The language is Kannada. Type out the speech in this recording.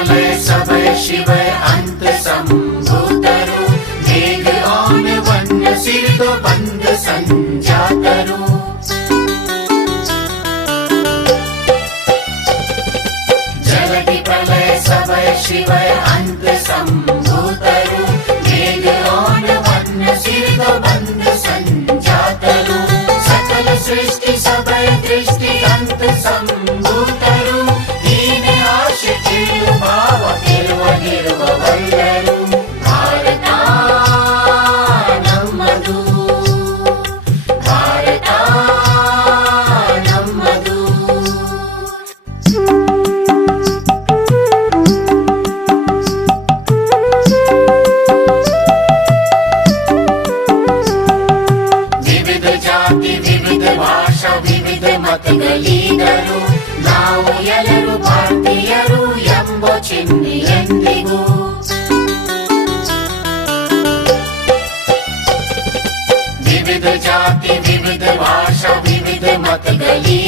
ಪ್ರಲಯ ಸಭಯ ಶಿವಯ ಅಂತ ಸಂಭೂತರು ಮೇಘ ಆನ ವನ್ನ ಸಿರಿದು ಬಂದ ಸಂಜಾತರು ಜಲಧಿ ಪ್ರಲಯ ಸಭಯ ಶಿವಯ ಅಂತ ಸಂಭೂತರು ಮೇಘ ಆನ ವನ್ನ ಸಿರಿದು ಬಂದ ಸಂಜಾತರು ಸಕಲ ಸೃಷ್ಟಿ ಸಭಯ ದೃಷ್ಟಿ ಅಂತ ಸಂಭೂತರು ದೀನೆ ಆಶೆ ಕೇಳು ಭಾವ ಗೆಲುವಲ್ಲರು ಭಾರತ ನಮ್ಮದು ಭಾರತ ನಮ್ಮದು ವಿವಿಧ ಜಾತಿ ವಿವಿಧ ಭಾಷಾ ವಿವಿಧ ಮತಗಳೀದರು ನಾವು ಎಲ್ಲರೂ ಭಾರತೀಯರು ಎಂಬ ಚಿಹ್ನೆ ಎಂದಿಗೂ ವಿವಿಧ ಜಾತಿ ವಿವಿಧ ಭಾಷಾ ವಿವಿಧ ಮತಗಳೀ